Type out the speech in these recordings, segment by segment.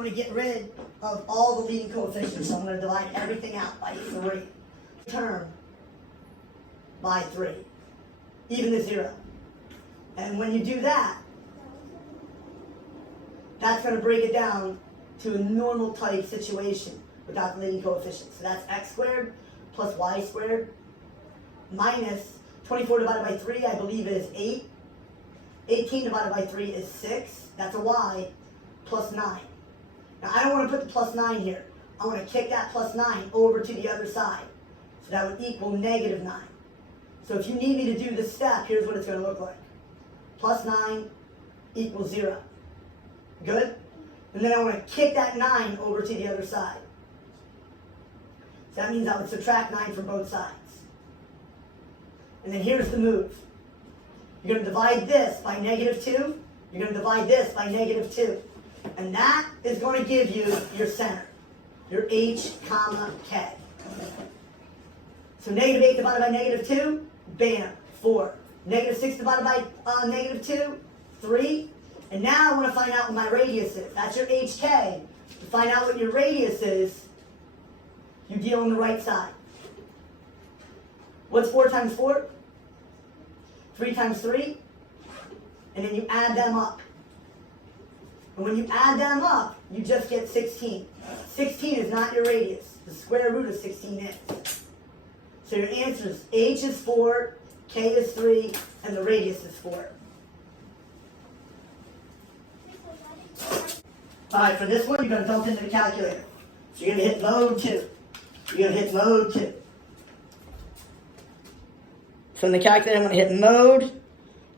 want to get rid of all the leading coefficients. So I'm going to divide everything out by 3. Term by 3. Even to 0. And when you do that, that's going to break it down to a normal type situation without the leading coefficients. So that's x squared plus y squared minus 24 divided by 3, I believe, is 8. 18 divided by 3 is 6. That's a y plus 9. Now, I don't want to put the plus 9 here. I want to kick that plus 9 over to the other side. So that would equal negative 9. So if you need me to do this step, here's what it's going to look like. Plus 9 equals 0. Good? And then I want to kick that 9 over to the other side. So that means I would subtract 9 from both sides. And then here's the move. You're going to divide this by negative 2. You're going to divide this by negative 2. And that is going to give you your center, your h, comma, k. So negative 8 divided by negative 2, bam, 4. Negative 6 divided by negative 2, 3. And now I want to find out what my radius is. That's your hk. To find out what your radius is, you deal on the right side. What's 4 times 4? 3 times 3. And then you add them up. And when you add them up, you just get 16. 16 is not your radius. The square root of 16 is. So your answer is h is 4, k is 3, and the radius is 4. Alright, for this one, you're going to dump into the calculator. So you're going to hit mode 2. You're going to hit mode 2. So in the calculator, I'm going to hit mode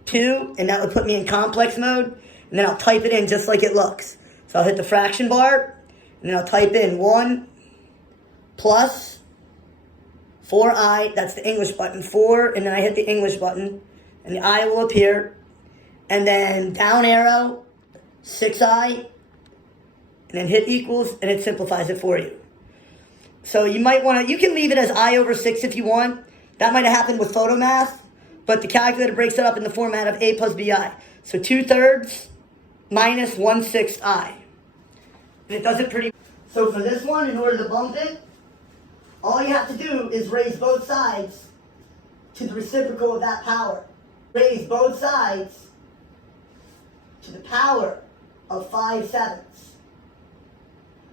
2, and that would put me in complex mode. And then I'll type it in just like it looks. So I'll hit the fraction bar, and then I'll type in 1 plus 4i, that's the English button, 4, and then I hit the English button, and the I will appear, and then down arrow, 6i, and then hit equals, and it simplifies it for you. So you might want to, you can leave it as I over 6 if you want. That might have happened with photo math, but the calculator breaks it up in the format of a plus bi. So 2/3 minus 1/6 I. And it does it pretty. So for this one, in order to bump it, all you have to do is raise both sides to the reciprocal of that power. Raise both sides to the power of 5/7.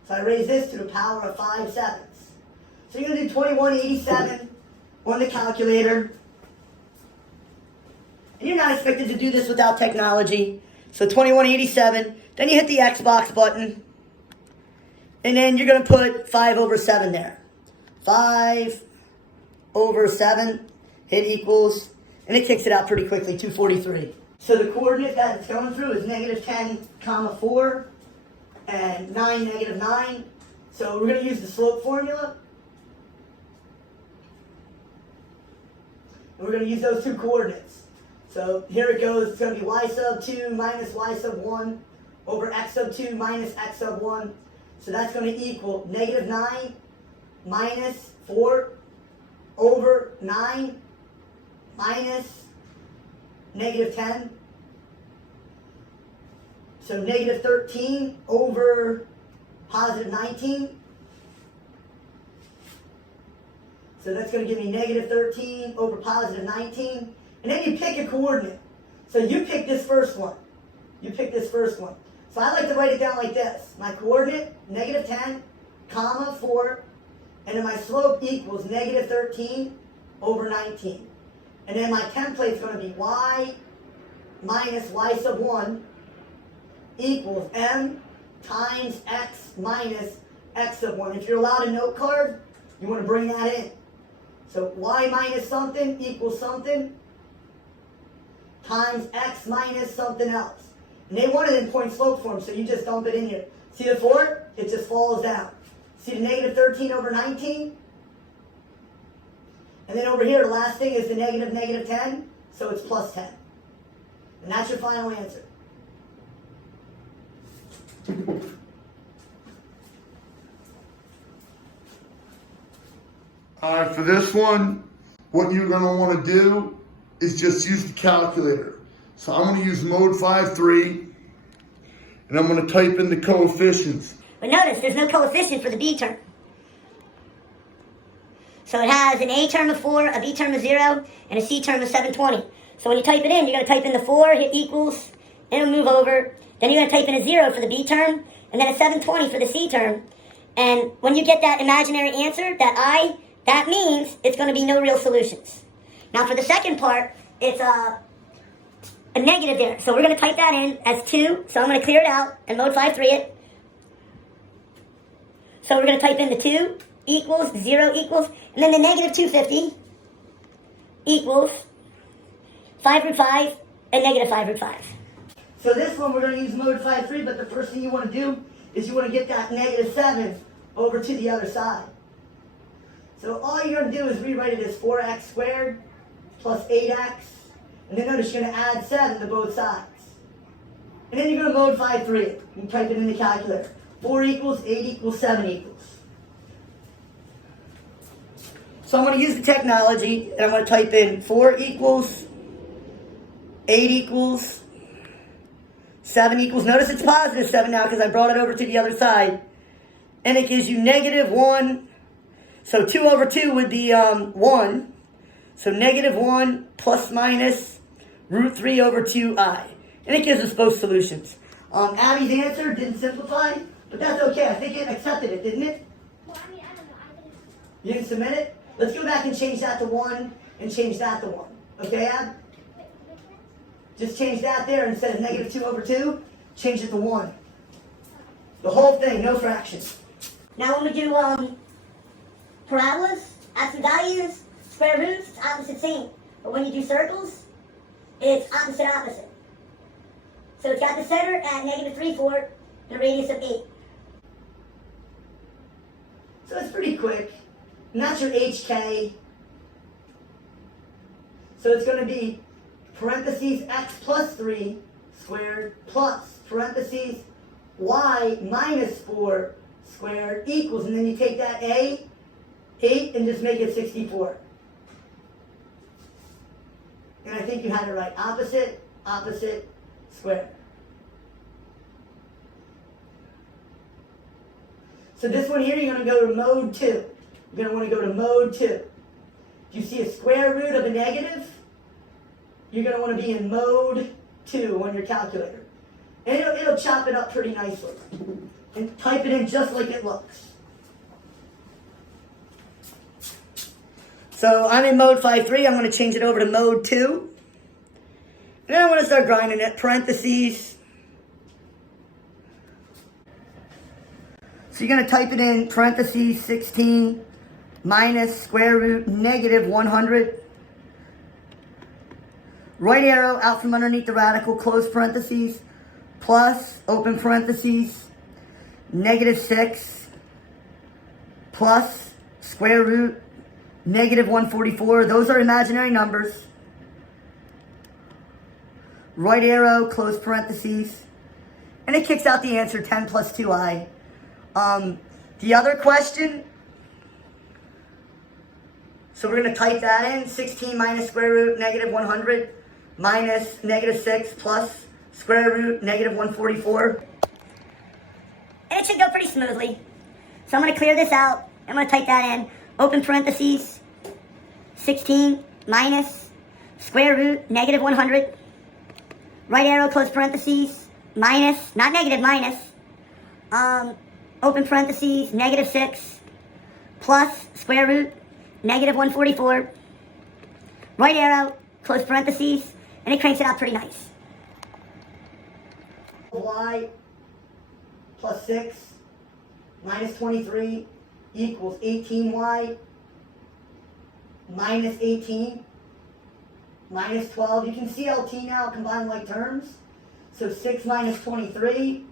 So I raise this to the power of 5/7. So you're going to do 2187 on the calculator. And you're not expected to do this without technology. So 2187. Then you hit the Xbox button. And then you're going to put 5 over 7 there. 5 over 7. Hit equals. And it kicks it out pretty quickly, 243. So the coordinate that it's going through is negative 10, comma 4. And 9, negative 9. So we're going to use the slope formula. And we're going to use those two coordinates. So here it goes. It's going to be y sub 2 minus y sub 1 over x sub 2 minus x sub 1. So that's going to equal negative 9 minus 4 over 9 minus negative 10. So negative 13 over positive 19. So that's going to give me negative 13 over positive 19. And then you pick a coordinate. So you pick this first one. You pick this first one. So I like to write it down like this. My coordinate, negative 10, comma 4. And then my slope equals negative 13 over 19. And then my template is going to be y minus y sub 1 equals m times x minus x sub 1. If you're allowed a note card, you want to bring that in. So y minus something equals something times x minus something else. And they want it in point slope form, so you just dump it in here. See the 4? It just falls down. See the negative 13 over 19? And then over here, the last thing is the negative 10, so it's plus 10. And that's your final answer. Alright, for this one, what you're going to want to do is just use the calculator. So I'm going to use mode 5-3, and I'm going to type in the coefficients. But notice, there's no coefficient for the b term. So it has an a term of 4, a b term of 0, and a c term of 720. So when you type it in, you're going to type in the 4, hit equals, and it'll move over. Then you're going to type in a 0 for the b term, and then a 720 for the c term. And when you get that imaginary answer, that means it's going to be no real solutions. Now for the second part, it's a negative there. So we're going to type that in as 2. So I'm going to clear it out and mode 5-3 it. So we're going to type in the 2 equals, 0 equals, and then the negative 250 equals 5 root 5 and negative 5 root 5. So this one we're going to use mode 5-3, but the first thing you want to do is you want to get that negative 7 over to the other side. So all you're going to do is rewrite it as 4x squared plus 8x, and then notice you're going to add 7 to both sides. And then you're going to mode 5-3 it. You can type it in the calculator. 4 equals, 8 equals, 7 equals. So I'm going to use the technology, and I'm going to type in 4 equals, 8 equals, 7 equals. Notice it's positive 7 now because I brought it over to the other side. And it gives you negative 1. So 2 over 2 would be 1. So negative 1 plus minus root 3 over 2i. And it gives us both solutions. Abby's answer didn't simplify, but that's okay. I think it accepted it, didn't it? Well, I mean, I don't know. I didn't. You didn't submit it? Let's go back and change that to 1 and change that to 1. Okay, Ab? Just change that there instead of negative 2 over 2. Change it to 1. The whole thing, no fractions. Now when we do parabolas, absolute values, square roots, it's opposite same. But when you do circles, it's opposite opposite. So it's got the center at negative 3/4 and a radius of 8. So it's pretty quick. And that's your HK. So it's going to be parentheses x plus 3 squared plus parentheses y minus 4 squared equals, and then you take that a, 8, and just make it 64. And I think you had it right. Opposite, opposite, square. So this one here, you're going to go to mode 2. You're going to want to go to mode 2. If you see a square root of a negative, you're going to want to be in mode 2 on your calculator. And it'll chop it up pretty nicely. And type it in just like it looks. So I'm in mode 5-3. I'm going to change it over to mode 2. And then I'm going to start grinding it. Parentheses. So you're going to type it in parentheses 16 minus square root negative 100. Right arrow out from underneath the radical, close parentheses, plus, open parentheses, negative 6, plus, square root, negative 144. Those are imaginary numbers. Right arrow, close parentheses, and it kicks out the answer, 10 plus 2i. The other question, so we're going to type that in, 16 minus square root negative 100 minus negative 6 plus square root negative 144. And it should go pretty smoothly. So I'm going to clear this out. I'm going to type that in. Open parentheses, 16 minus square root negative 100. Right arrow, close parentheses, minus, not negative, minus. Open parentheses, negative 6 plus square root negative 144. Right arrow, close parentheses, and it cranks it out pretty nice. Y plus 6 minus 23 equals 18y minus 18 minus 12. You can see LT now combine like terms. So 6 minus 23,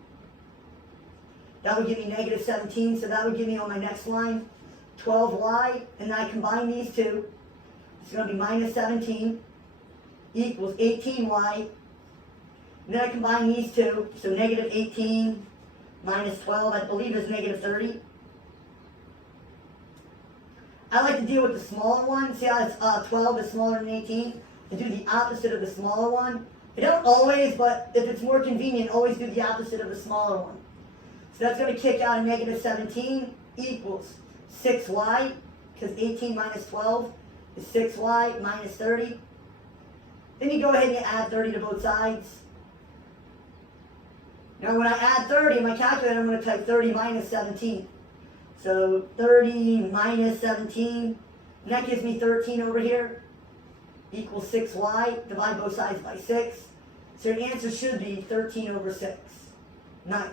that would give me negative 17. So that would give me on my next line 12y, and then I combine these two. It's going to be minus 17 equals 18y. And then I combine these two, so negative 18 minus 12, I believe is negative 30. I like to deal with the smaller one. See how it's, 12 is smaller than 18? To do the opposite of the smaller one, I don't always, but if it's more convenient, always do the opposite of the smaller one. So that's going to kick out a negative 17 equals 6y, because 18 minus 12 is 6y minus 30. Then you go ahead and you add 30 to both sides. Now when I add 30 in my calculator, I'm going to type 30 minus 17. So 30 minus 17, and that gives me 13 over here, equals 6y. Divide both sides by 6. So your answer should be 13 over 6. Nice.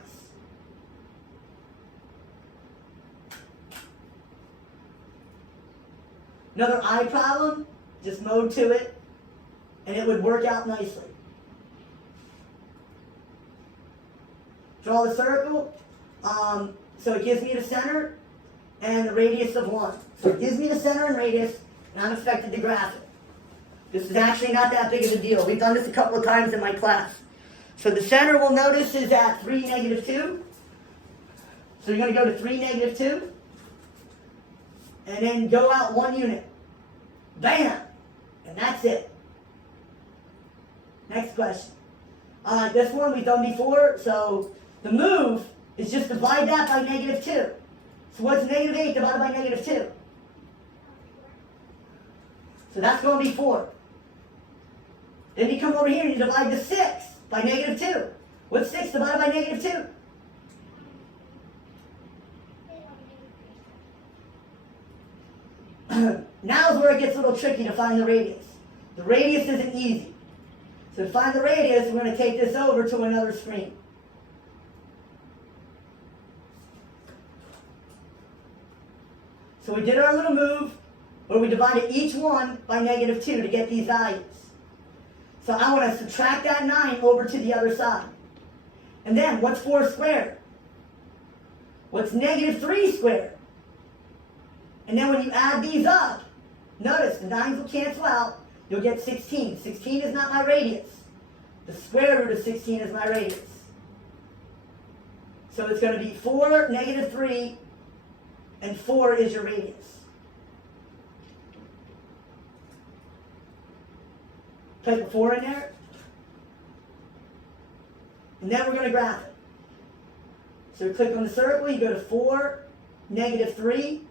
Another I problem, just mode to it, and it would work out nicely. Draw the circle. So it gives me the center and the radius of 1. So it gives me the center and radius, and I'm expected to graph it. This is actually not that big of a deal. We've done this a couple of times in my class. So the center, we'll notice, is at 3, negative 2. So you're going to go to 3, negative 2. And then go out 1 unit. Bam! And that's it. Next question. This one we've done before. So the move is just divide that by negative 2. So what's negative 8 divided by negative 2? So that's going to be 4. Then you come over here and you divide the 6 by negative 2. What's 6 divided by negative 2? Now's where it gets a little tricky to find the radius. The radius isn't easy. So to find the radius, we're going to take this over to another screen. So we did our little move where we divided each one by negative 2 to get these values. So I want to subtract that 9 over to the other side. And then, what's 4 squared? What's negative 3 squared? And then when you add these up, notice the 9s will cancel out. You'll get 16. 16 is not my radius. The square root of 16 is my radius. So it's going to be 4, negative 3, and 4 is your radius. Type a 4 in there. And then we're going to graph it. So click on the circle, you go to 4, negative 3.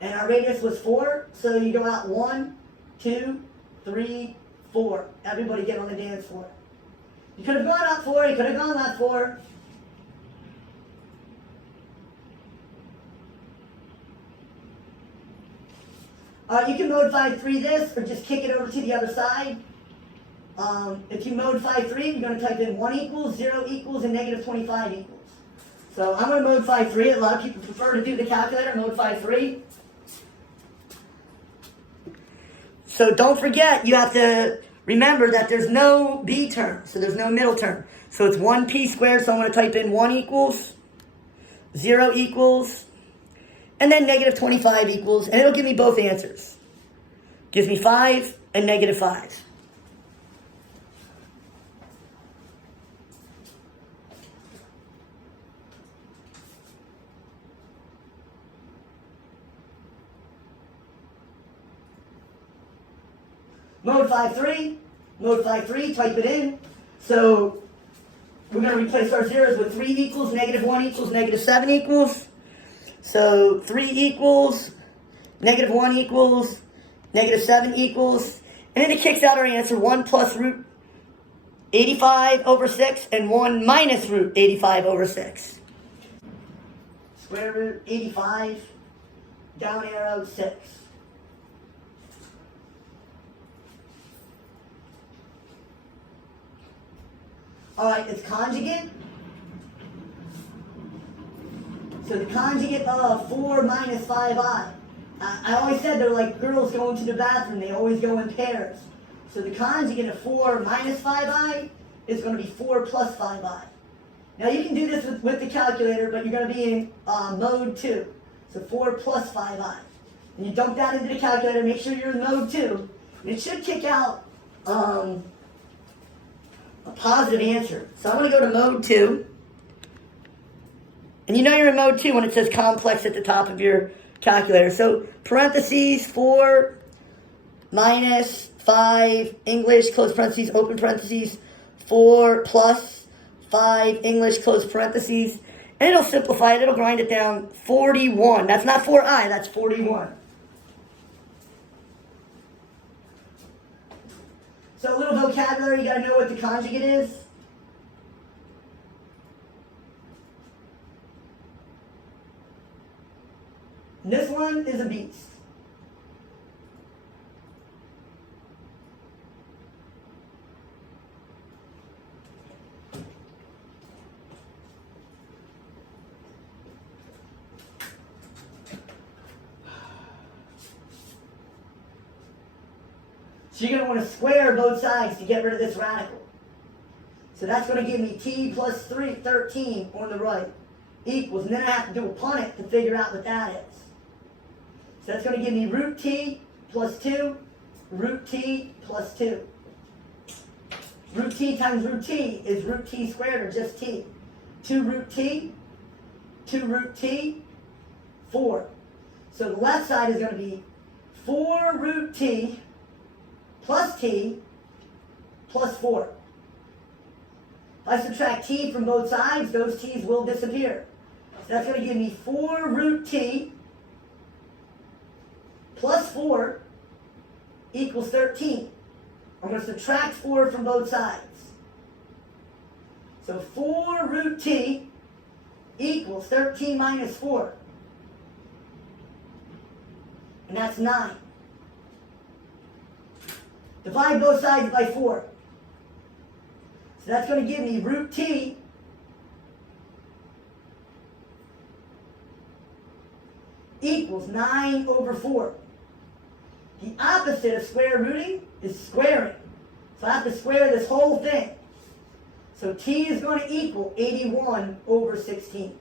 And our radius was 4, so you go out 1, 2, 3, 4. Everybody get on the dance floor. You could have gone up 4, you could have gone left 4. You can modify 3 this, or just kick it over to the other side. If you modify 3, you're going to type in 1 equals, 0 equals, and negative 25 equals. So I'm going to modify 3. A lot of people prefer to do the calculator, modify 3. So don't forget, you have to remember that there's no b term, so there's no middle term. So it's 1p squared, so I'm going to type in 1 equals, 0 equals, and then negative 25 equals, and it'll give me both answers. Gives me 5 and negative 5. Modify 3, type it in. So we're going to replace our zeros with 3 equals, negative 1 equals, negative 7 equals. So 3 equals, negative 1 equals, negative 7 equals. And then it kicks out our answer, 1 plus root 85 over 6 and 1 minus root 85 over 6. Square root 85, down arrow 6. Alright, it's conjugate. So the conjugate of 4 minus 5i. I always said they're like girls going to the bathroom. They always go in pairs. So the conjugate of 4 minus 5i is going to be 4 plus 5i. Now you can do this with the calculator, but you're going to be in mode 2. So 4 plus 5i. And you dump that into the calculator, make sure you're in mode 2. And it should kick out a positive answer. So I'm going to go to mode 2. And you know you're in mode 2 when it says complex at the top of your calculator. So parentheses 4 minus 5 English, close parentheses, open parentheses, 4 plus 5 English, close parentheses, and it'll simplify it, it'll grind it down, 41. That's not 4i, that's 41. So a little vocabulary, you gotta know what the conjugate is. And this one is a beast. So you're going to want to square both sides to get rid of this radical. So that's going to give me t plus 13 on the right equals, and then I have to do a punnet to figure out what that is. So that's going to give me root t plus 2, root t plus 2. Root t times root t is root t squared, or just t. 2 root t, 2 root t, 4. So the left side is going to be 4 root t plus t plus 4. If I subtract t from both sides, those t's will disappear. So that's going to give me 4 root t plus 4 equals 13. I'm going to subtract 4 from both sides. So 4 root t equals 13 minus 4. And that's 9. Divide both sides by 4. So that's going to give me root t equals 9 over 4. The opposite of square rooting is squaring. So I have to square this whole thing. So t is going to equal 81 over 16.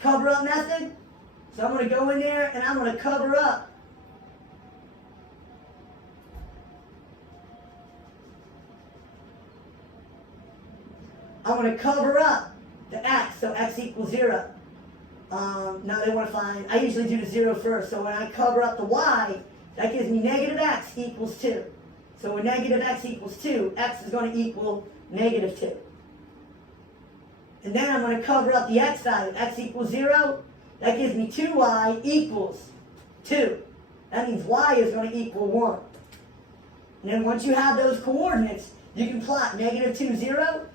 Cover up method. So I'm going to go in there and I'm going to cover up. I'm going to cover up the x, so x equals 0. Now they want to find, I usually do the 0 first. So when I cover up the y, that gives me negative x equals 2. So when negative x equals 2, x is going to equal negative 2. And then I'm going to cover up the x value. X equals 0. That gives me 2y equals 2. That means y is going to equal 1. And then once you have those coordinates, you can plot negative 2, 0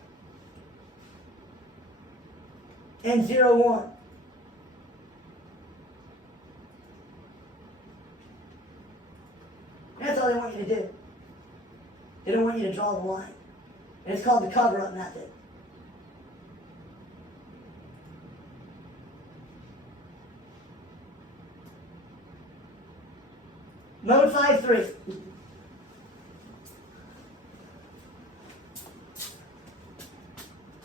and 0, 1. That's all they want you to do. They don't want you to draw the line. And it's called the cover-up method. Mode 5-3.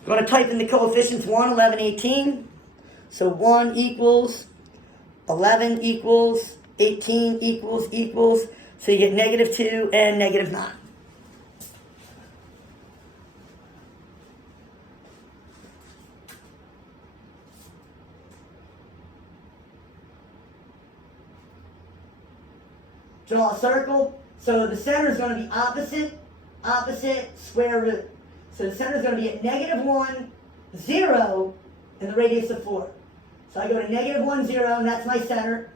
I'm going to type in the coefficients 1, 11, 18. So 1 equals, 11 equals, 18 equals. So you get negative 2 and negative 9. Draw a circle. So the center is going to be opposite, square root. So the center is going to be at negative 1, 0, and the radius of 4. So I go to negative 1, 0, and that's my center.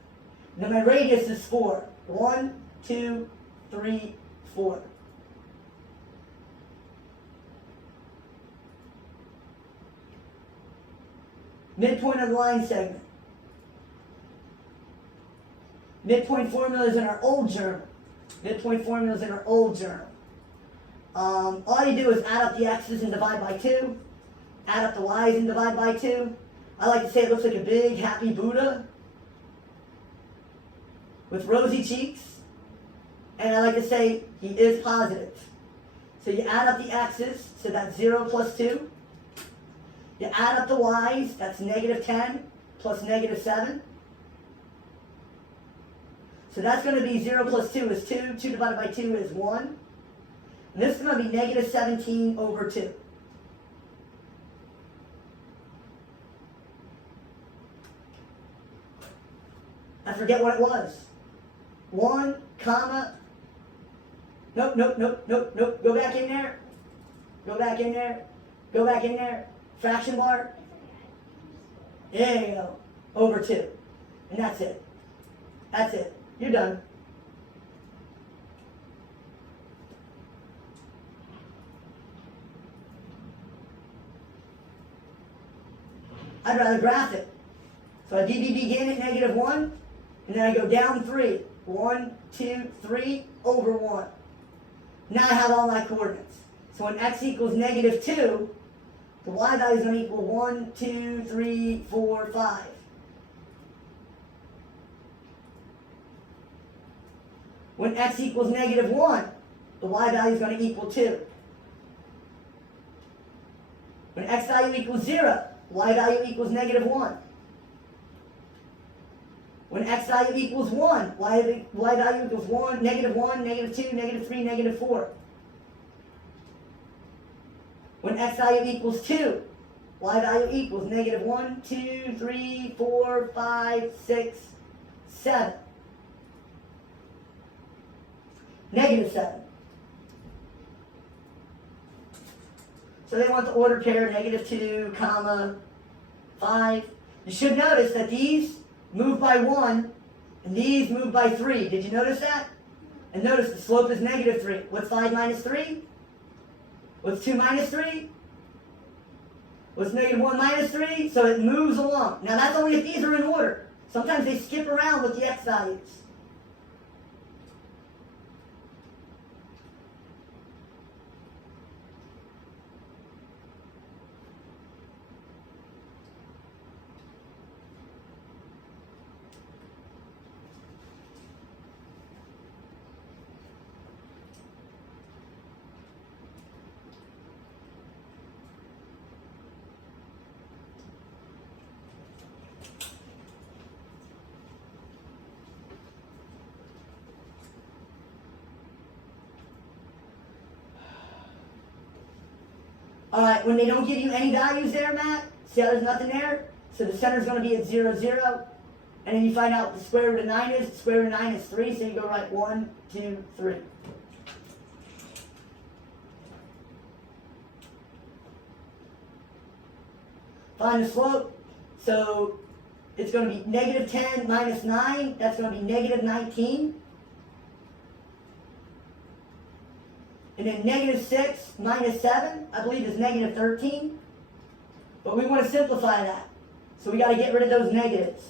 And then my radius is 4. 1, 2, 3, 4. Midpoint of the line segment. Midpoint formulas in our old journal. All you do is add up the x's and divide by 2. Add up the y's and divide by 2. I like to say it looks like a big happy Buddha with rosy cheeks. And I like to say he is positive. So you add up the x's, so that's 0 plus 2. You add up the y's, that's negative 10 plus negative 7. So that's going to be 0 plus 2 is 2. 2 divided by 2 is 1. And this is going to be negative 17 over 2. I forget what it was. 1, comma. Nope. Go back in there. Go back in there. Go back in there. Fraction bar. There you go. Over 2. And that's it. That's it. You're done. I'd rather graph it. So I begin at negative 1, and then I go down 3. 1, 2, 3, over 1. Now I have all my coordinates. So when x equals negative 2, the y value is going to equal 1, 2, 3, 4, 5. When x equals negative 1, the y value is going to equal 2. When x value equals 0, y value equals negative 1. When x value equals 1, y value equals 1, negative 2, negative 3, negative 4. When x value equals 2, y value equals negative 1, 2, 3, 4, 5, 6, 7. Negative 7. So they want the ordered pair, negative 2, comma, 5. You should notice that these move by 1, and these move by 3. Did you notice that? And notice the slope is negative 3. What's 5 minus 3? What's 2 minus 3? What's negative 1 minus 3? So it moves along. Now that's only if these are in order. Sometimes they skip around with the x values. Alright, when they don't give you any values there, Matt, see how there's nothing there? So the center is going to be at 0, 0. And then you find out what the square root of 9 is. The square root of 9 is 3, so you go right 1, 2, 3. Find the slope. So it's going to be negative 10 minus 9. That's going to be negative 19. And then negative 6 minus 7, I believe, is negative 13. But we want to simplify that. So we got to get rid of those negatives.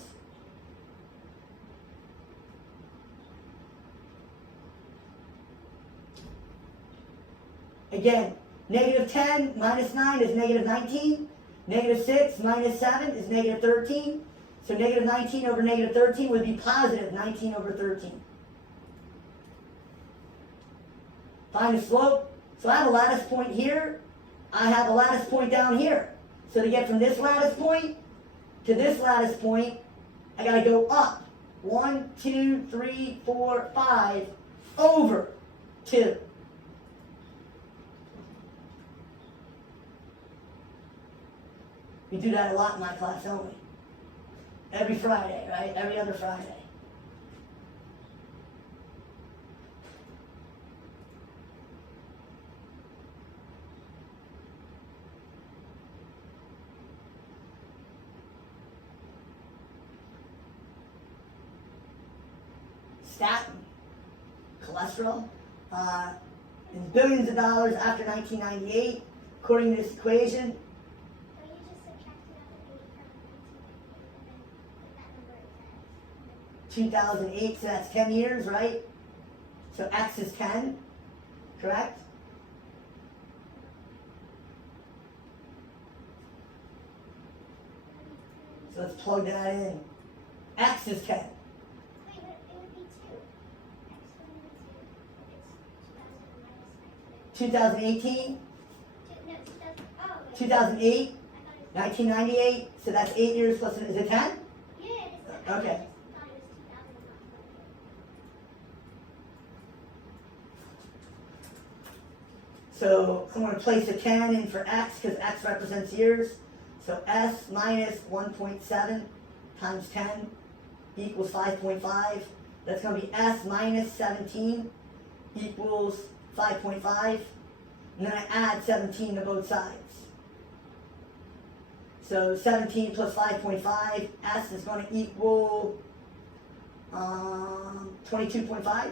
Again, negative 10 minus 9 is negative 19. Negative 6 minus 7 is negative 13. So negative 19 over negative 13 would be positive 19 over 13. Find the slope. So I have a lattice point here. I have a lattice point down here. So to get from this lattice point to this lattice point, I got to go up. 1, 2, 3, 4, 5, over 2. We do that a lot in my class, don't we? Every Friday, right? Every other Friday. Statin, cholesterol, in billions of dollars after 1998, according to this equation. So you just subtracted out the 8 from 1998 and then put that number at 10. 2008, so that's 10 years, right? So X is 10, correct? So let's plug that in. X is 10. Wait, but it would be 2. X would be 2. If it's 2000 minus 2018, 1998. No, 2000. Oh, wait. 2008, I thought it was 1998, so that's 8 years plus, is it 10? Yeah, it is. I Okay. just thought it was 2000. So I'm going to place a 10 in for x because x represents years. So s minus 1.7 times 10 equals 5.5. That's going to be s minus 17 equals 5.5. And then I add 17 to both sides. So 17 plus 5.5, s is going to equal 22.5.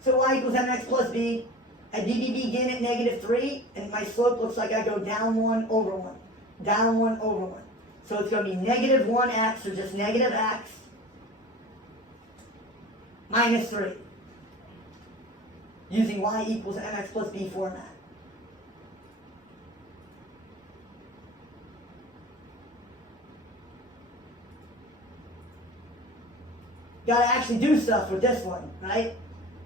So y equals mx plus b. At b begin at -3, and my slope looks like I go down 1 over 1. Down 1 over 1. So it's going to be -1x, or just negative x, minus 3. Using y equals mx plus b format. Gotta actually do stuff with this one, right?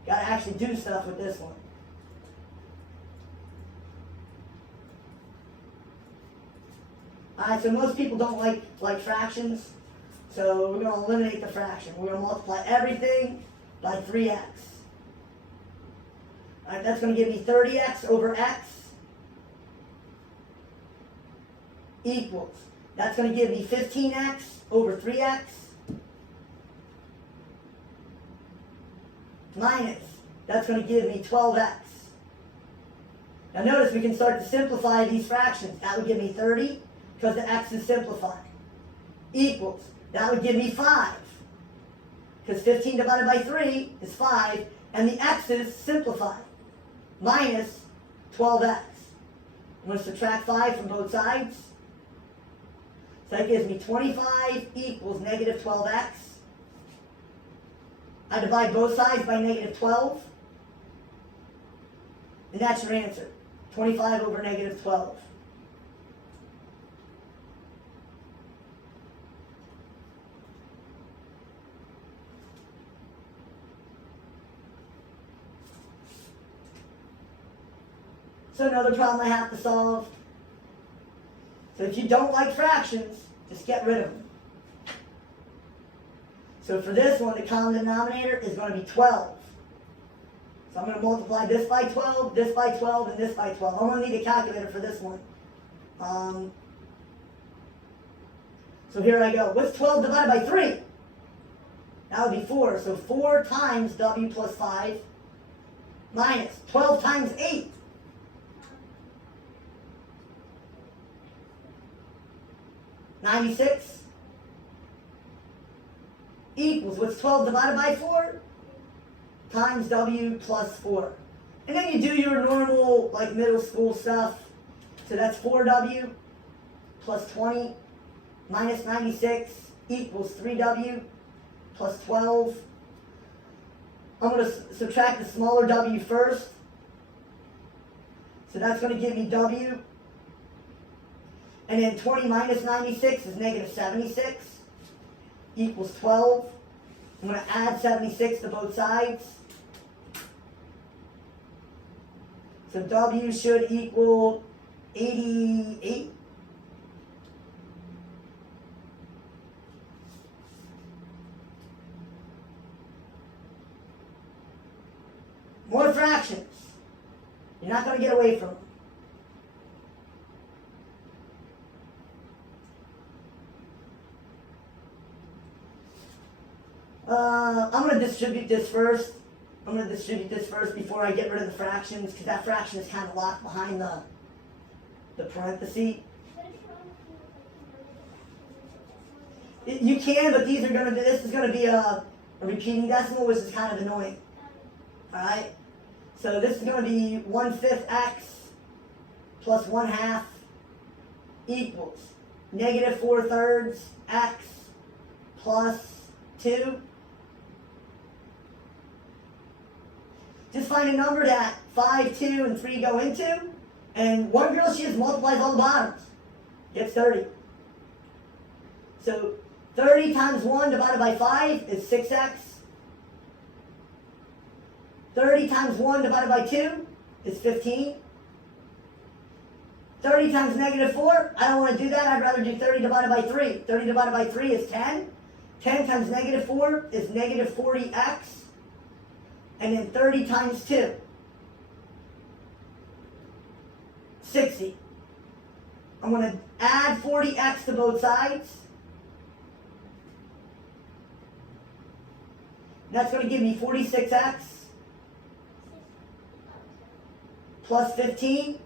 Gotta actually do stuff with this one. Alright, so most people don't like fractions, so we're going to eliminate the fraction. We're going to multiply everything by 3x. Alright, that's going to give me 30x over x equals. That's going to give me 15x over 3x minus. That's going to give me 12x. Now notice we can start to simplify these fractions. That would give me 30. Because the x is simplifying, equals, that would give me 5. Because 15 divided by 3 is 5, and the x's simplify, minus 12x. I'm going to subtract 5 from both sides. So that gives me 25 equals negative 12x. I divide both sides by negative 12. And that's your answer, 25 over negative 12. So another problem I have to solve. So if you don't like fractions, just get rid of them. So for this one, the common denominator is going to be 12. So I'm going to multiply this by 12, this by 12, and this by 12. I'm going to need a calculator for this one. So here I go. What's 12 divided by 3? That would be 4. So 4 times w plus 5 minus 12 times 8. 96 equals, what's 12 divided by 4? Times w plus 4. And then you do your normal, like, middle school stuff. So that's 4w plus 20 minus 96 equals 3w plus 12. I'm going to subtract the smaller w first. So that's going to give me w. And then 20 minus 96 is negative 76 equals 12. I'm going to add 76 to both sides. So w should equal 88. More fractions. You're not going to get away from them. I'm going to distribute this first. I'm going to distribute this first before I get rid of the fractions, because that fraction is kind of locked behind the parenthesis. You can, but these are going to be, this is going to be a repeating decimal, which is kind of annoying. Alright? So this is going to be 1/5 x plus 1/2 equals negative 4/3 x plus 2. Just find a number that 5, 2, and 3 go into, and one girl, she just multiplies all the bottoms. Gets 30. So 30 times 1 divided by 5 is 6x. 30 times 1 divided by 2 is 15. 30 times negative 4, I don't want to do that. I'd rather do 30 divided by 3. 30 divided by 3 is 10. 10 times negative 4 is negative 40x. And then 30 times 2, 60. I'm going to add 40x to both sides. And that's going to give me 46x plus 15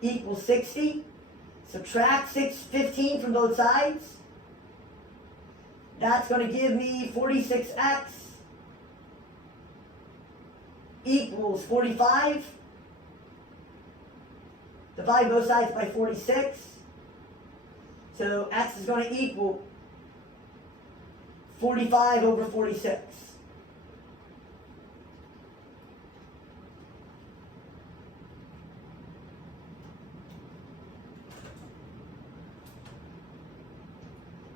equals 60. Subtract 15 from both sides. That's going to give me 46x equals 45. Divide both sides by 46. So x is going to equal 45 over 46.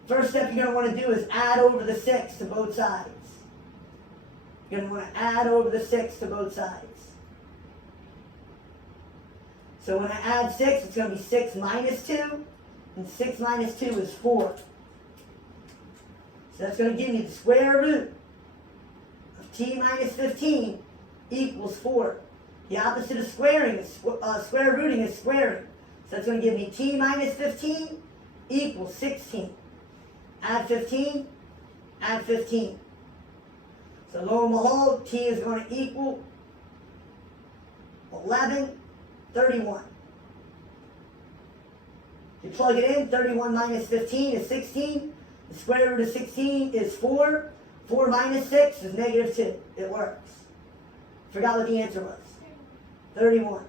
First step you're going to want to do is add over the 6 to both sides. You're going to want to add over the 6 to both sides. So when I add 6, it's going to be 6 minus 2. And 6 minus 2 is 4. So that's going to give me the square root of t minus 15 equals 4. The opposite of squaring is square rooting is squaring. So that's going to give me t minus 15 equals 16. Add 15, add 15. So lo and behold, t is going to equal 1131. You plug it in, 31 minus 15 is 16. The square root of 16 is 4. 4 minus 6 is negative 2. It works. Forgot what the answer was. 31.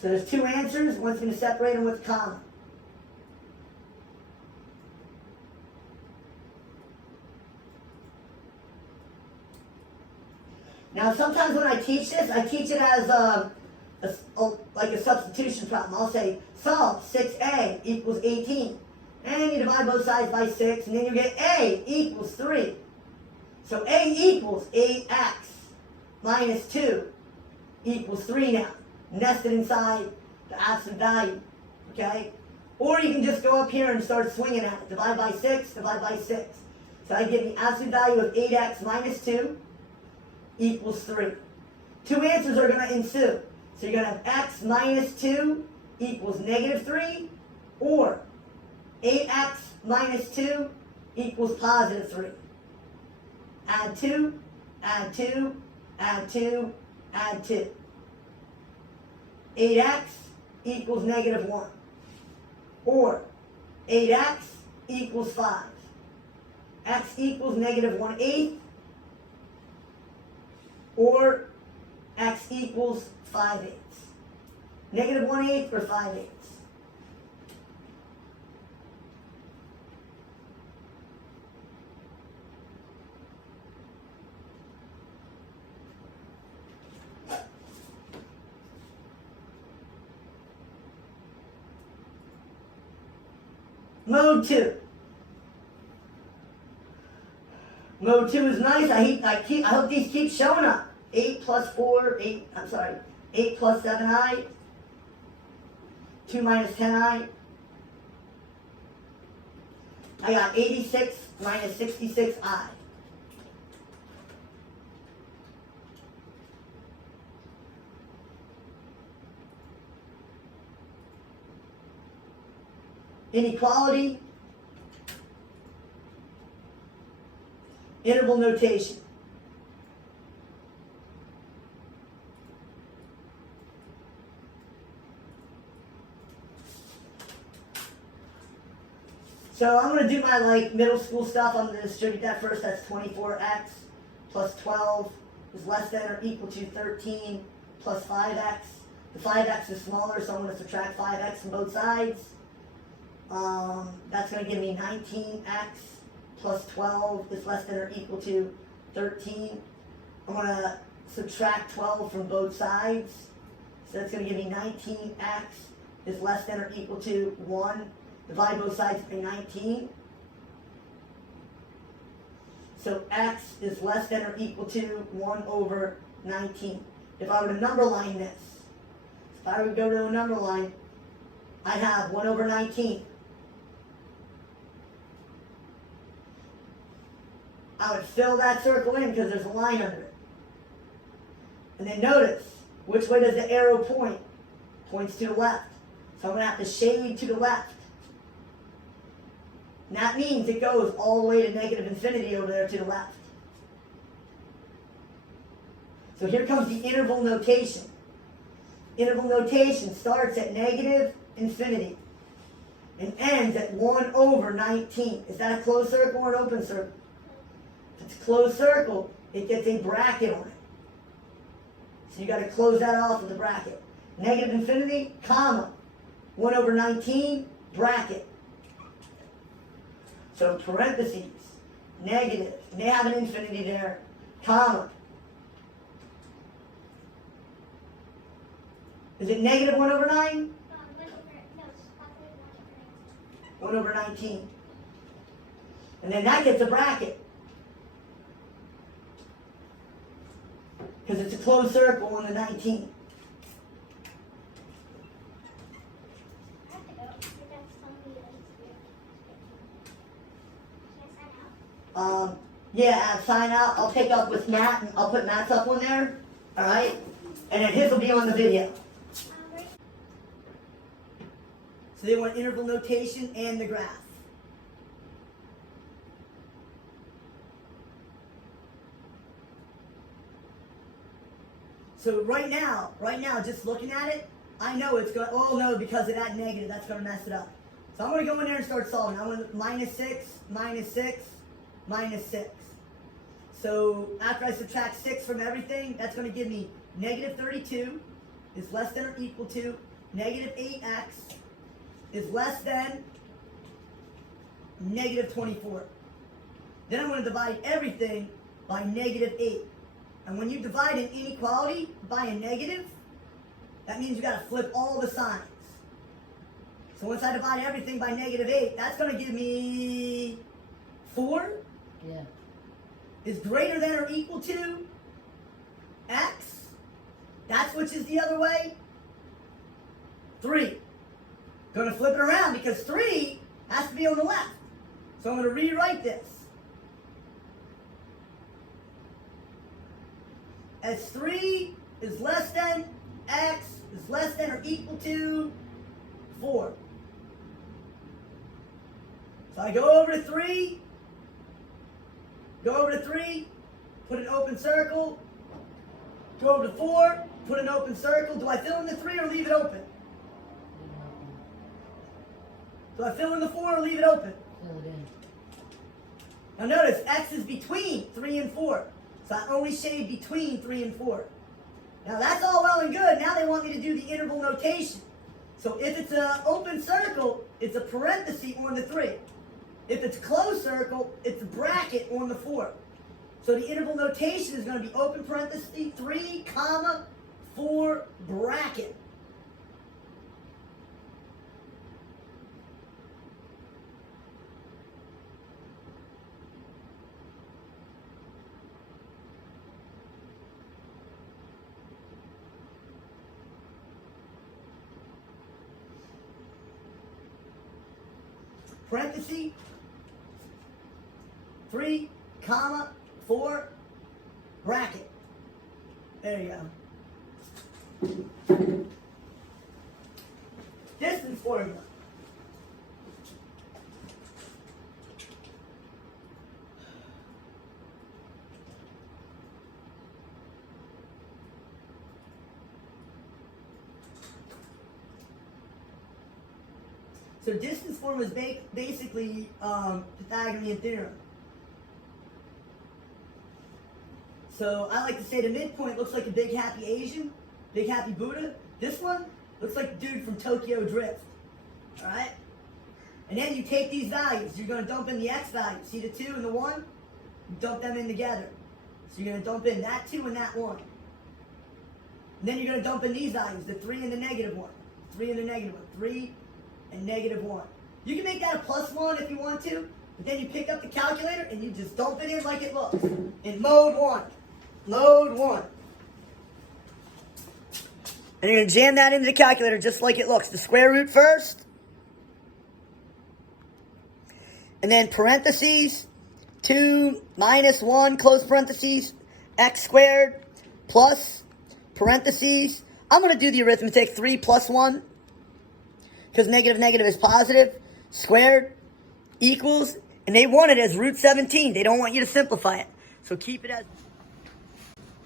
So there's two answers. One's going to separate them with a comma. Now sometimes when I teach this, I teach it as like a substitution problem. I'll say solve 6a equals 18. And then you divide both sides by 6, and then you get a equals 3. So a equals 8x minus 2 equals 3 now. Nested inside the absolute value, okay? Or you can just go up here and start swinging at it. Divide by 6, divide by 6. So I get the absolute value of 8x minus 2 equals 3. Two answers are going to ensue. So you're going to have x minus 2 equals negative 3, or 8x minus 2 equals positive 3. Add 2, add 2, add 2, add 2. 8x equals negative 1. Or 8x equals 5. X equals negative 1/8. Or x equals 5/8. Negative 1/8 or 5/8. Mode 2. Mode 2 is nice. I hope these keep showing up. 8 plus 7i. 2 minus 10i. I got 86 minus 66i. Inequality, interval notation. So I'm going to do my middle school stuff. I'm going to distribute that first. That's 24x plus 12 is less than or equal to 13 plus 5x. The 5x is smaller, so I'm going to subtract 5x from both sides. That's going to give me 19x plus 12 is less than or equal to 13. I'm going to subtract 12 from both sides. So that's going to give me 19x is less than or equal to 1. Divide both sides by 19. So x is less than or equal to 1 over 19. If I were to number line this, if I were to go to a number line, I'd have 1 over 19. I would fill that circle in because there's a line under it. And then notice, which way does the arrow point? Points to the left. So I'm going to have to shade to the left. And that means it goes all the way to negative infinity over there to the left. So here comes the interval notation. Interval notation starts at negative infinity and ends at 1 over 19. Is that a closed circle or an open circle? If it's a closed circle, it gets a bracket on it. So you got to close that off with a bracket. Negative infinity, comma, 1 over 19, bracket. So parentheses, negative, and they have an infinity there, comma. Is it negative 1 over 9? 1 over, no, 1 over 19. And then that gets a bracket. Because it's a closed circle on the 19. I have to go. That's telling me that it's weird. Should I sign out? Yeah, sign out. I'll take up with Matt, and I'll put Matt's up on there. Alright? And then his will be on the video. Right. So they want interval notation and the graph. So right now, just looking at it, I know it's going, oh no, because of that negative, that's going to mess it up. So I'm going to go in there and start solving. I want minus 6, minus 6, minus 6. So after I subtract 6 from everything, that's going to give me negative 32 is less than or equal to negative 8x is less than negative 24. Then I'm going to divide everything by negative 8. And when you divide an inequality by a negative, that means you got to flip all the signs. So once I divide everything by negative 8, that's going to give me 4 Yeah. is greater than or equal to x. That switches the other way. 3. Going to flip it around because 3 has to be on the left. So I'm going to rewrite this as 3 is less than x is less than or equal to 4. So I go over to 3, put an open circle, go over to 4, put an open circle. Do I fill in the 3 or leave it open? Do I fill in the 4 or leave it open? Fill it in. Now notice, x is between 3 and 4. So I only shade between 3 and 4. Now that's all well and good. Now they want me to do the interval notation. So if it's an open circle, it's a parenthesis on the 3. If it's a closed circle, it's a bracket on the 4. So the interval notation is going to be open parenthesis 3, comma, 4, bracket. Parenthesis 3, comma, 4, bracket. There you go. Distance formula. So distance formula is basically Pythagorean theorem. So I like to say the midpoint looks like a big happy Asian, big happy Buddha. This one looks like the dude from Tokyo Drift. Alright? And then you take these values. You're going to dump in the x value. See the 2 and the 1? You dump them in together. So you're going to dump in that 2 and that 1. And then you're going to dump in these values, the 3 and the negative 1. 3 and the negative 1. 3 and negative 1. You can make that a +1 if you want to, but then you pick up the calculator and you just dump it in like it looks. In mode 1. Mode 1. And you're going to jam that into the calculator just like it looks. The square root first. And then parentheses, 2 minus 1, close parentheses, x squared, plus, parentheses. I'm going to do the arithmetic, 3 plus 1, because negative negative is positive, squared, equals, and they want it as root 17. They don't want you to simplify it. So keep it as...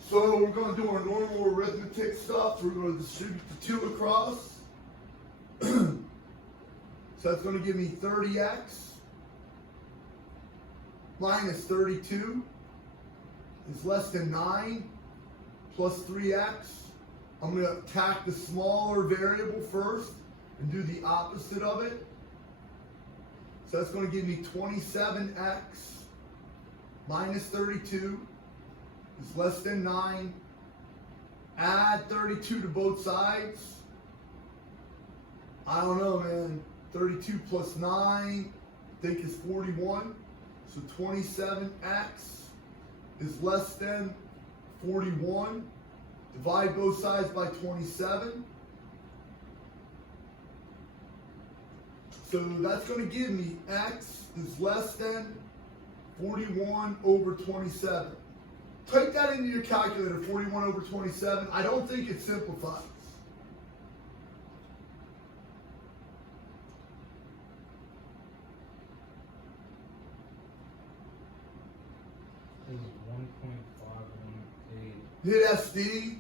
So we're going to do our normal arithmetic stuff. We're going to distribute the 2 across. So that's going to give me 30x minus 32 is less than 9 plus 3x. I'm going to attack the smaller variable first and do the opposite of it. So that's going to give me 27x minus 32 is less than 9. Add 32 to both sides. I don't know, man. 32 plus 9, I think is 41. So 27x is less than 41. Divide both sides by 27. So that's going to give me x is less than 41 over 27. Type that into your calculator, 41 over 27. I don't think it simplifies. This is 1.518. Hit SD.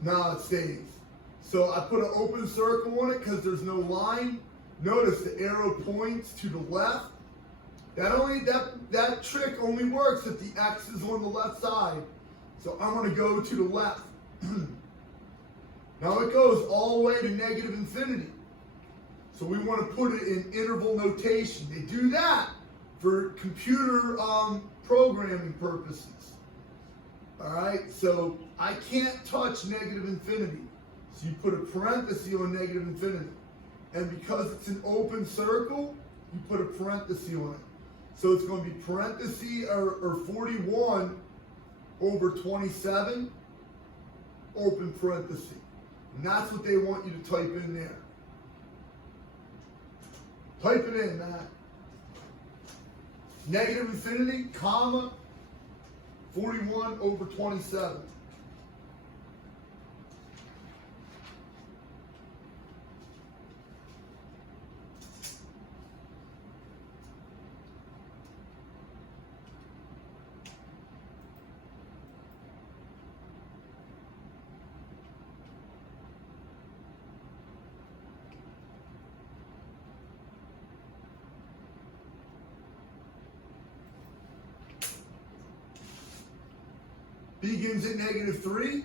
No, it stays. So I put an open circle on it because there's no line. Notice the arrow points to the left. That trick only works if the x is on the left side. So I'm going to go to the left. Now it goes all the way to negative infinity. So we want to put it in interval notation. They do that for computer programming purposes. Alright, so I can't touch negative infinity. So you put a parenthesis on negative infinity. And because it's an open circle, you put a parenthesis on it. So it's going to be parenthesis or 41 over 27, open parenthesis. And that's what they want you to type in there. Type it in, Matt. Negative infinity, comma, 41 over 27. Begins at -3.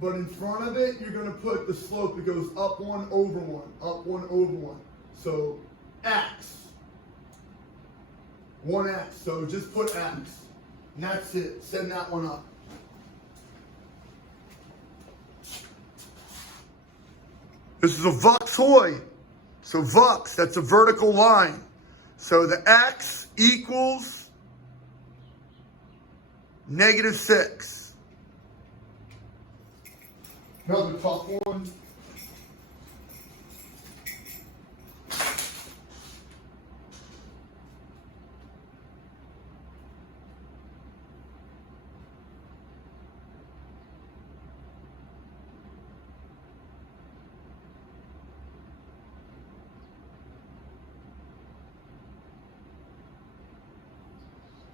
But in front of it, you're going to put the slope that goes up 1 over 1, up 1 over 1. So x, 1x. So just put x. And that's it. Send that one up. This is a vuxoid. So vux, that's a vertical line. So the x equals -6. Another tough one.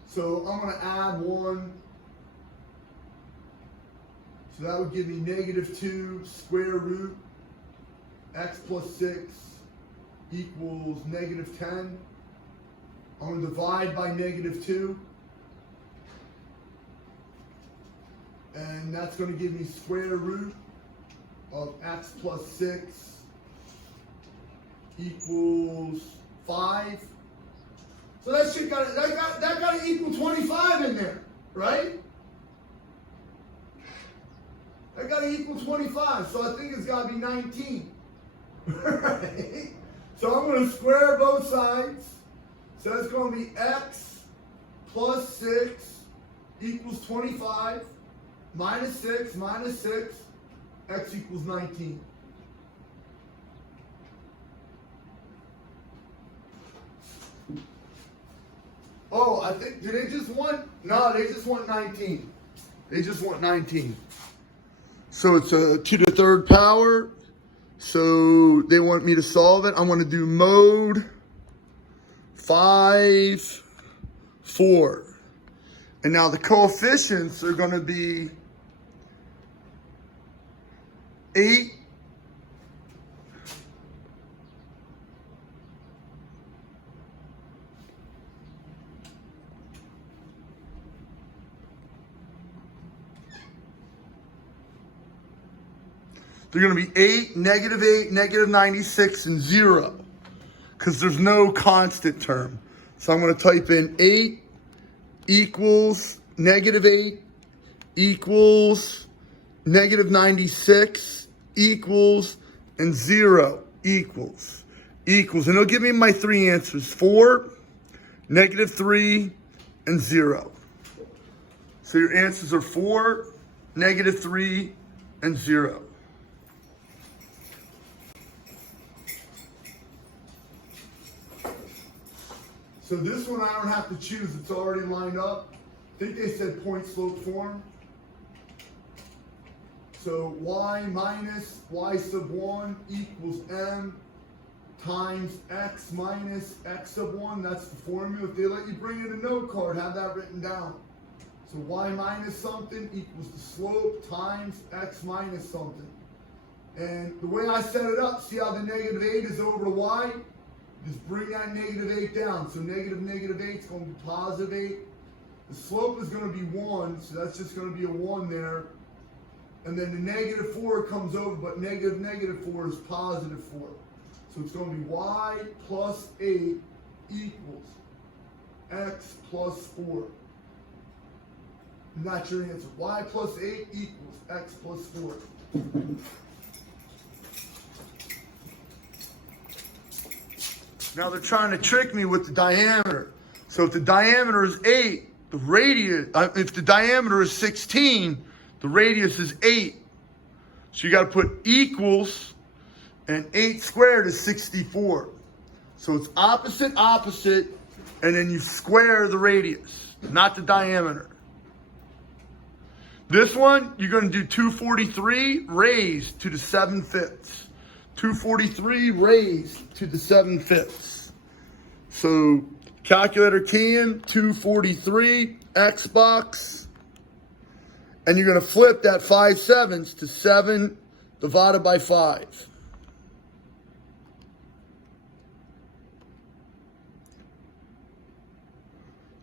So I'm going to add 1. So that would give me -2 square root x plus 6 equals -10. I'm going to divide by -2. And that's going to give me square root of x plus 6 equals 5. So that got to equal 25 in there, right? That got to equal 25, so I think it's got to be 19. Right? So I'm going to square both sides. So it's going to be x plus 6 equals 25, minus 6, x equals 19. Oh, I think, do they just want, no, they just want 19. They just want 19. So it's a 2 to the third power. So they want me to solve it. I'm going to do mode 5, 4. And now the coefficients are going to be 8, they're going to be 8, negative 96, and 0. Because there's no constant term. So I'm going to type in 8 equals negative 8 equals negative 96 equals and 0 equals. And it'll give me my three answers. 4, negative 3, and 0. So your answers are 4, negative 3, and 0. So this one I don't have to choose, it's already lined up. I think they said point slope form. So y minus y sub 1 equals m times x minus x sub 1. That's the formula. If they let you bring in a note card, have that written down. So y minus something equals the slope times x minus something. And the way I set it up, see how the negative 8 is over to y? Just bring that negative 8 down. So negative 8 is going to be positive 8. The slope is going to be 1, so that's just going to be a 1 there. And then the negative 4 comes over, but negative 4 is positive 4. So it's going to be y plus 8 equals x plus 4. And that's your answer. Y plus 8 equals x plus 4. Now they're trying to trick me with the diameter. So if the diameter is 8, the radius, if the diameter is 16, the radius is 8. So you got to put equals, and 8 squared is 64. So it's opposite, and then you square the radius, not the diameter. This one, you're going to do 243 raised to the 7/5. 243 raised to the 7/5. So calculator key in 243 X box, and you're going to flip that 5/7 to 7 divided by 5.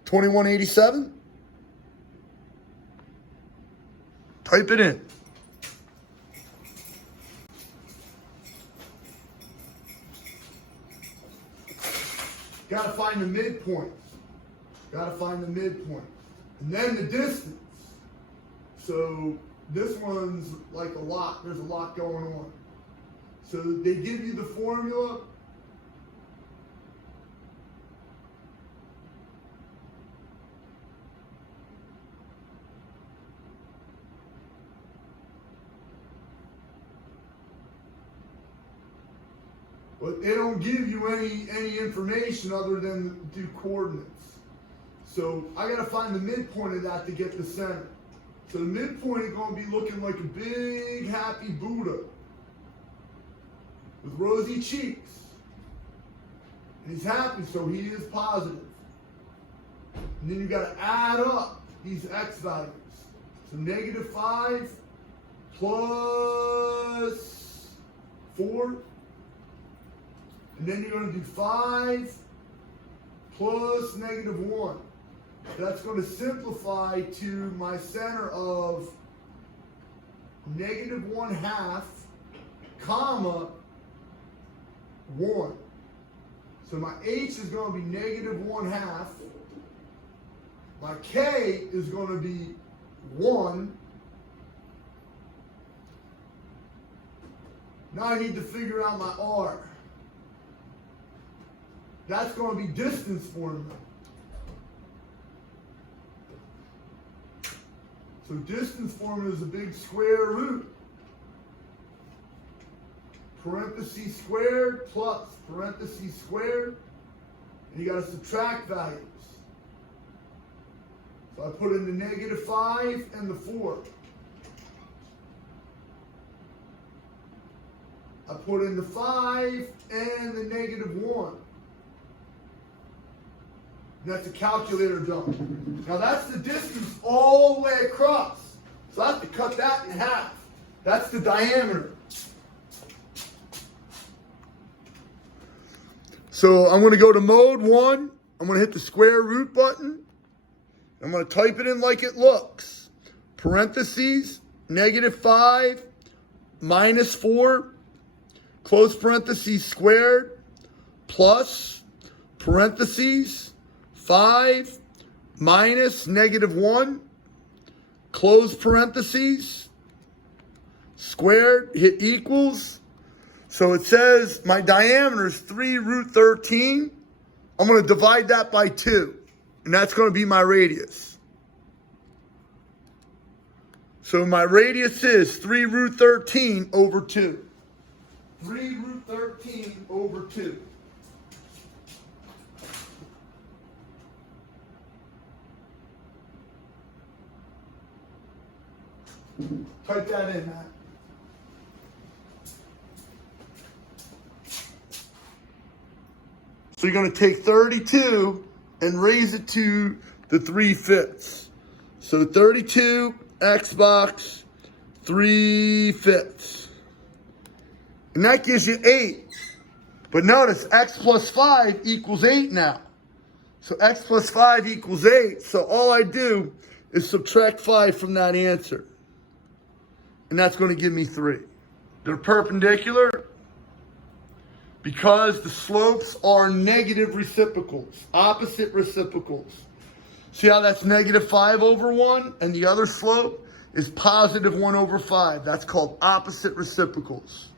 $21.87. Type it in. Got to find the midpoint. And then the distance. So this one's like a lot. There's a lot going on. So they give you the formula. But they don't give you any information other than do coordinates. So I got to find the midpoint of that to get the center. So the midpoint is going to be looking like a big happy Buddha with rosy cheeks. And he's happy, so he is positive. And then you got to add up these x values. So negative 5 plus 4. And then you're going to do 5 plus negative 1. That's going to simplify to my center of negative 1/2, comma 1. So my h is going to be negative 1/2. My k is going to be 1. Now I need to figure out my R. That's going to be distance formula. So distance formula is a big square root. Parentheses squared plus parentheses squared. And you got to subtract values. So I put in the -5 and the 4. I put in the 5 and the -1. And that's a calculator jump. Now that's the distance all the way across. So I have to cut that in half. That's the diameter. So I'm going to go to mode 1. I'm going to hit the square root button. I'm going to type it in like it looks. Parentheses, -5, -4, close parentheses squared, plus, parentheses, 5 minus -1, close parentheses, squared, hit equals. So it says my diameter is 3√13. I'm going to divide that by 2. And that's going to be my radius. So my radius is 3√13 over 2. 3√13 over 2. Type that in, Matt. So you're going to take 32 and raise it to the 3/5. So 32 x box 3/5. And that gives you 8. But notice x plus 5 equals 8 now. So x plus 5 equals 8. So all I do is subtract 5 from that answer. And that's going to give me 3. They're perpendicular because the slopes are negative reciprocals, opposite reciprocals. See how that's -5 over 1? And the other slope is +1 over 5. That's called opposite reciprocals.